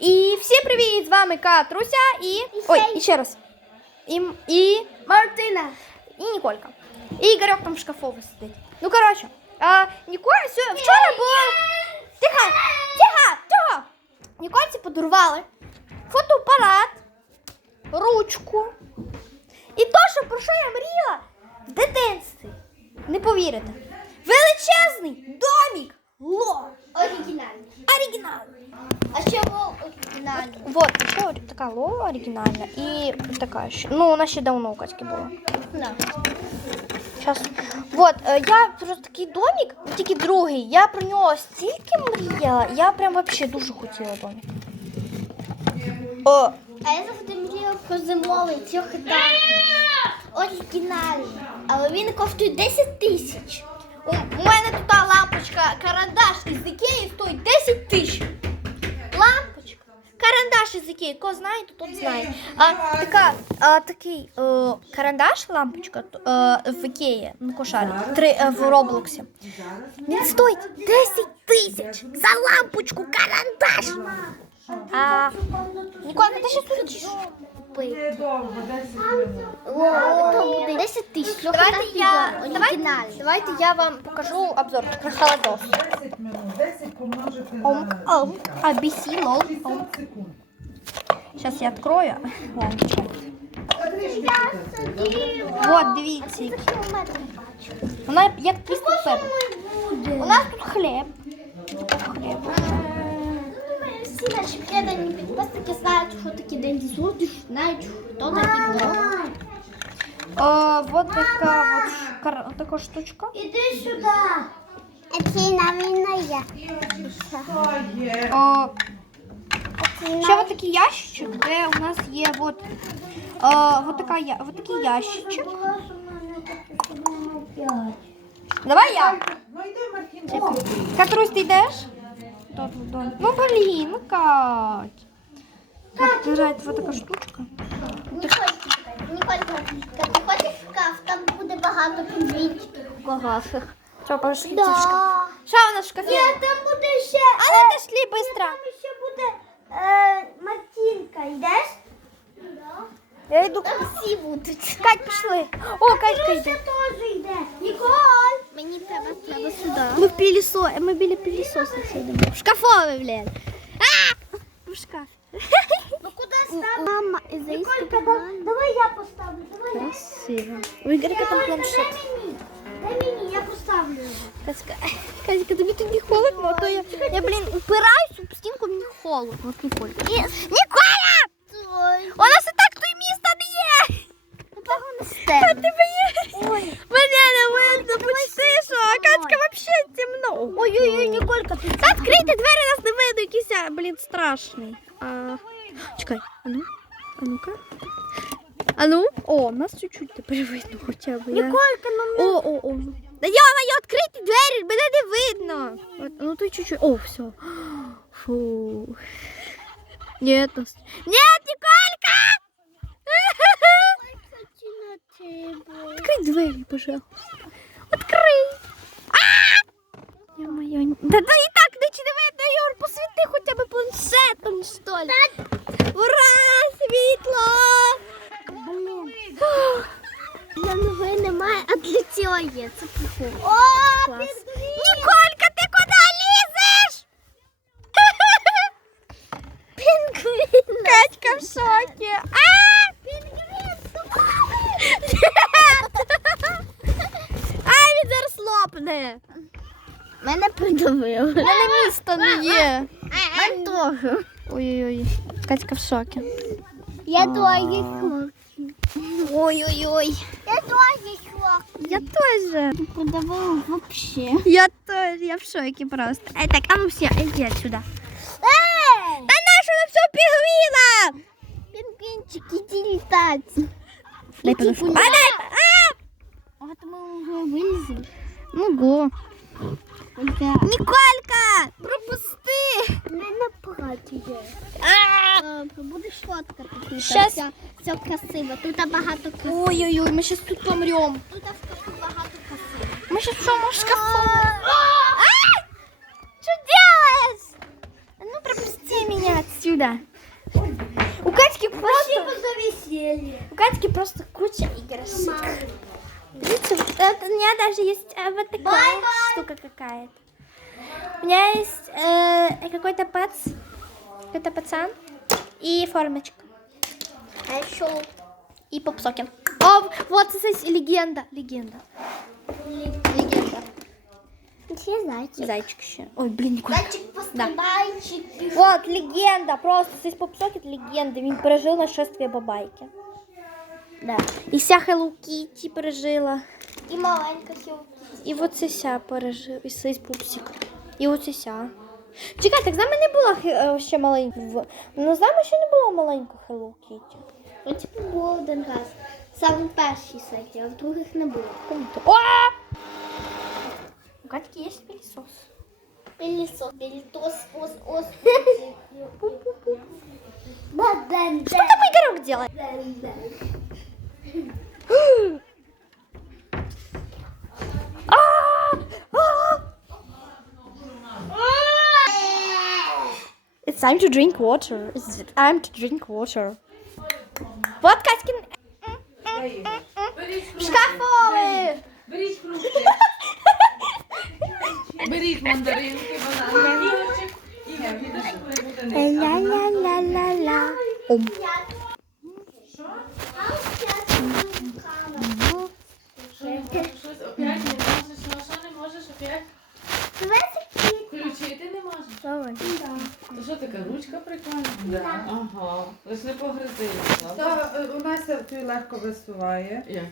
І всім привіт! З вами Катруся і. Ой, і ще раз. І, і Мартина. І Ніколька. І Ігорьок там в шкафові сидить. Ну, коротше, а, Ніколя сьогодні вчора була. Тихо! Тихо! Тихо! Нікольці подарували фотоапарат, ручку. І то, що про що я мріяла в дитинстві. Не повірите. Величезний домік. Ло. Оригінальний. Оригінальний. А чому оригінальний? Вот, еще така ло оригінальна і така ще. Ну, вона ще давно у Катьки була. Да. Сейчас. Вот, е, я просто такий домик, тільки другий. Я про нього стільки мріяла. Я прям вообще дуже хотіла домик. О, А я завжди мріяла про зимовий трьохетажний. Оригінальний. Але він коштує 10 тисяч. у, у мене тут та лампочка, карандаш із Ікеї стоїть 10 тисяч. Карандаш із Ікеї, хто знає, то тот знає. А, така, а, такий е, карандаш, лампочка е, в Ікеї, ну кошарик, три, е, в Роблоксі. Він стоїть 10 тисяч за лампочку, карандаш. А, Ніколька, ти ще стоїш? Недовго, 10 минут. О, то буде 10 тисяч. Давайте я, давайте, давайте я вам покажу обзор на холодос. 10 минут. 10 помножити Ом, на ом, ABC, лол, 60 ом. секунд. Сейчас я открою. Вон, А трішки чекати. Вот, дивіться. які. Кілометр бачу. Вона як тісто пепер. буде? У нас тут хліб. Хліб. Думаю, всі наші предані підписники знають, що таке день зустріч, знають, хто такий Бог. О, вот така вот шкар... така штучка. Іди сюди. Я. Що є? О, ще такий ящичок, де у нас є вот, о, вот, така, я- вот такий ящичок. Давай я. Ну йди, Мартін. Катрусь, ти йдеш? Тут, вдоль. Ну, блін, ну Кать. Так, лежать вот така штучка. Ніколька, Ніколька, ти хочеш шкаф, там буде багато пінгвінчиків багатих. Що, пошли Да. Що у нас в шкафі? Ні, там буде ще, А ну дошли быстро. там ще буде е, Мартінка, йдеш? Я йду. Там всі будуть. Кать, пішли. О, Катька йде. теж йде. Ніколь! Мені треба, треба сюди. Ми в пілісо, ми біля пілісоса сидимо. В шкафові, блін. А! В шкаф. Ну куди ставити? Мама, Ніколька, да- давай я поставлю. Давай я. Красиво. У Ігорка там Дай планшет. мені. Дай мені, я поставлю його. Катька, Катька, тобі тут не холодно, а то я, я блін, упираюсь об стінку, мені холодно. От Ніколька. Ніколя! У нас і так тут міста не є. Та тебе є. Мене не видно, почти що, а Катька вообще темно. Ой-ой-ой, Ніколька, ти Та відкрийте двері, нас не видно, якийсь, а, блін, страшний. А... Чекай, а ну, а ну-ка. А ну, о, нас чуть-чуть тепер видно хоча б. Я... Ніколька, ну О, о, о. Да йо-моє, відкриті двері, мене не видно. От, Ну тут чуть-чуть. О, все. Фу. Нет, нас... На тебе. Открой двери, пожалуйста. Открой. А! Ё-моё. Да, да и так ночи не видно, Юр, посвіти хоча б планшетом, що ли. Ура, світло! Для нової немає, а для цього є. Це прикол. О. Ніколька, ти куди лізеш? Пінгвін. Катька в шокі. А! Пінгвін. А, він зараз лопне. Мене придавило. Мене міста не є. Мене. Ой-ой-ой. Катька в шокі. Я теж. Ой-ой-ой. Я теж хлоп. Я теж. Придавило вообще. Я теж, я в шокі просто. Ай, так, а ну все, иди отсюда. Ей! Та нащо на все пінгвіна? Пінгвінчик, іди літати. Дай Іди подушку. А, гуляй. дай. А! От ми вже вилізли. Ну го. Сейчас тут помрем. Тут багато. Мы сейчас шкафу? А! Что делаешь? Ну пропусти меня отсюда. Да. У Катьки просто, у Катьки просто куча игрушек. Видите, вот у меня даже есть э, вот такая штука какая-то. У меня есть э, какой-то пац, какой-то пацан и формочка. А еще И попсокен. О, вот здесь легенда. Легенда. Легенда. все зайчики. Зайчик еще. Ой, блин, Николь. Зайчик пострадайчик. Вот, легенда, просто здесь попсокет легенда. Він пережив нашествие бабайки. Да. І вся Hello Kitty пережила. І маленька хілка. І оце ся пережив, і цей пупсик. І оце ся. Чекай, так з нами не було хе- е, ще маленького. Ну, з нами ще не було маленького Hello Kitty. Ну, типу, було один раз. Саме перший сайті, а в других не було. О! У Катьки є пилісос. Пилісос, пилітос, ос, ос. Баден, Что такой Игорек делает? It's time to drink water. It's time to drink water. Вот Катькин Де їх? шкафовый. Беріть фрукти. Беріть мандаринки, банани. Ігорчик. Ігор, підеш, коли буде не. Що така ручка прикольна? Да. Ага. Лиш не погризися. Та, е, у нас ти легко висуває. Як?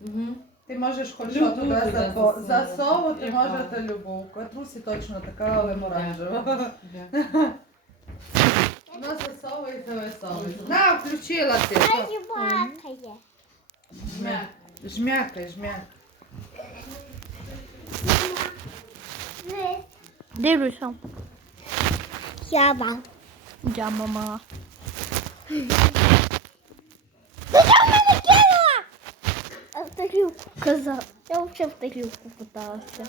Угу. Ти можеш хоч Любу туди туди засовувати. засовувати, Яка? можете любов. Катрусі точно така, але оранжева. Вона засовується, висовується. На, включила ти. Жмякай, жмякай. Дивлюся. Я вам. Я мама. А в тарілку казав. Я взагалі в тарілку питалася.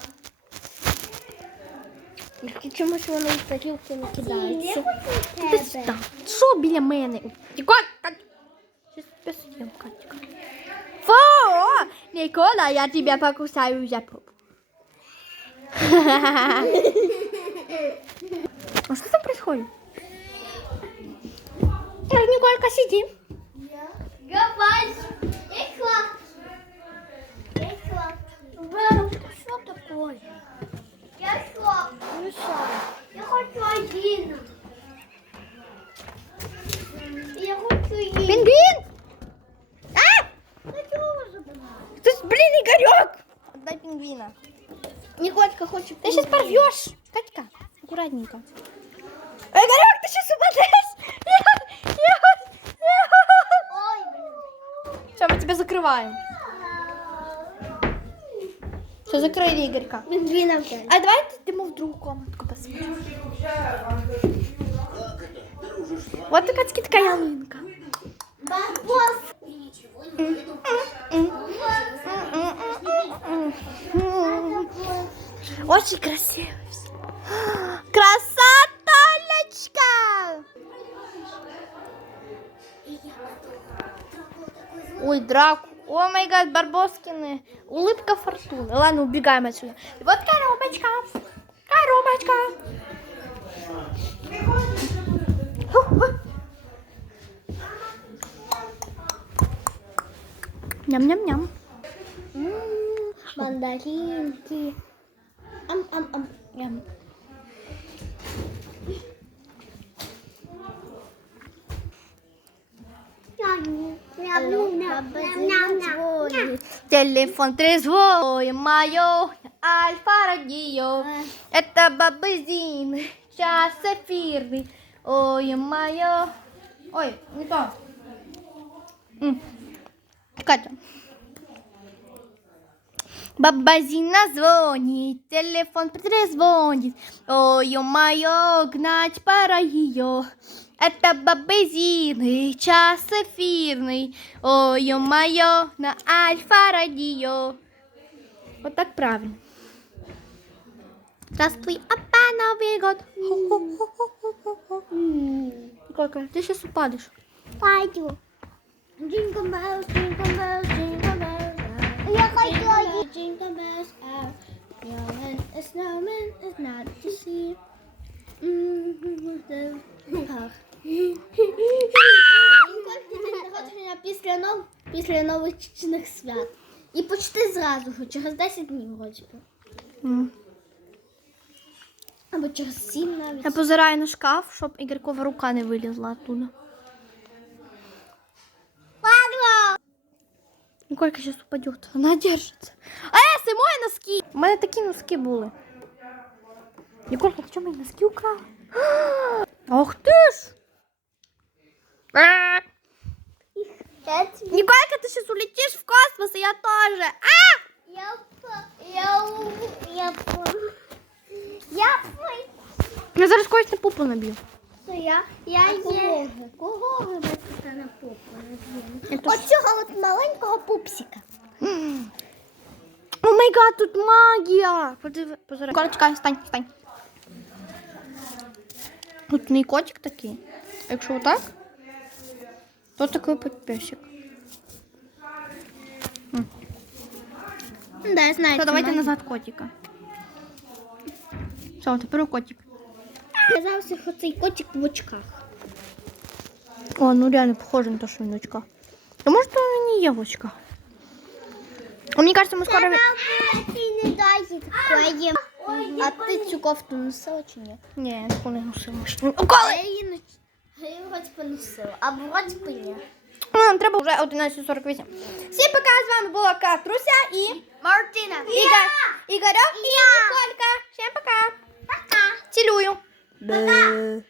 Тільки чомусь вони в тарілку не кидаються. Ти сюди. Що біля мене? Тікай, Катя. Сейчас тебя съем, Катька. Фу! Никола, я тебя покусаю за попу. А что там происходит? Так, Николька, сиди. Давай. Ішла. Ішла. Что такое? Я йшла. Я хочу один. Я хочу їсти. Пингвин! А! Хочу забрати. Ты, блин, Игорек! Отдай пингвина. Ніколька хоче Ты сейчас порвешь. Катька, аккуратненько. Игорек, ты сейчас упадешь! Нет, нет, нет. Ой, блін. Все, мы тебя закрываем. Все, закрыли Игорька. Пінгвіна взяли. А давайте йдемо в другу комнатку посмотрим. Вот така така ялинка. Барбос. Очень красиво. всё. Красотулечка! Ой, драку. О май гад, Барбоскины. Улыбка фортуны. Ладно, убегаем отсюда. Вот коробочка. Коробочка. Ням-ням-ням. Мандаринки. Ам-ам-ам. Телефон трезвой, мое альфа-радио. Это бабазин, час эфирный. Ой, мое. Ой, не то. Катя. Бабазина звонит, телефон трезвонит. Ой, мое, гнать пора ее. Это бабазины, час эфирный. Ой, мое, на альфа-радио. Вот так правильно. Здравствуй, опа, Новый год. Хо-хо-хо-хо-хо-хо. Ніколька, ти зараз упадеш. Пойду. Jingle bells, jingle bells, jingle bells. Я хочу. Jingle bells are snowman, a snowman is not to see. Народження після нов після новорічних свят. І почти зразу, через 10 днів вроді. би. Або через 7 навіть. Я позираю на шкаф, щоб Ігоркова рука не вилізла оттуда. Ладно. Ніколька зараз упадет. Вона держиться. Е, це мої носки. У мене такі носки були. Ніколька, ти чому мої носки украла? Ох ти ж! Е! Ніколька, ти зараз улетиш в космос, і я теж. А! Я по- я у- я по- я по- Я зараз когось на попу наб'ю. я я є. Кого ви бачите на попу? Я теж. Оцього от маленького пупсика. О май гад, тут магія! Подиви, позирай. Ніколя, чекай, стань, стань. Тут мій котик такий. А якщо отак, то такий песик. Да, я знаю. Все, давайте назад котика. Все, тепер котик. Казався, що цей котик в очках. О, ну реально похоже на те, що він в очках. А може, то він не є в очках. А мені кажется, ми скоро... Ти не дай такої. А ти цю кофту носила чи ні? Ні, я таку не носила. А я її не я її вроді поносила, а вроді би ні. Ну, нам треба вже 11.48. Всім пока, з вами була Катруся і Мартина. Ігор, Ігорьок і Ніколька. Всім пока. Пока. Цілюю. Пока.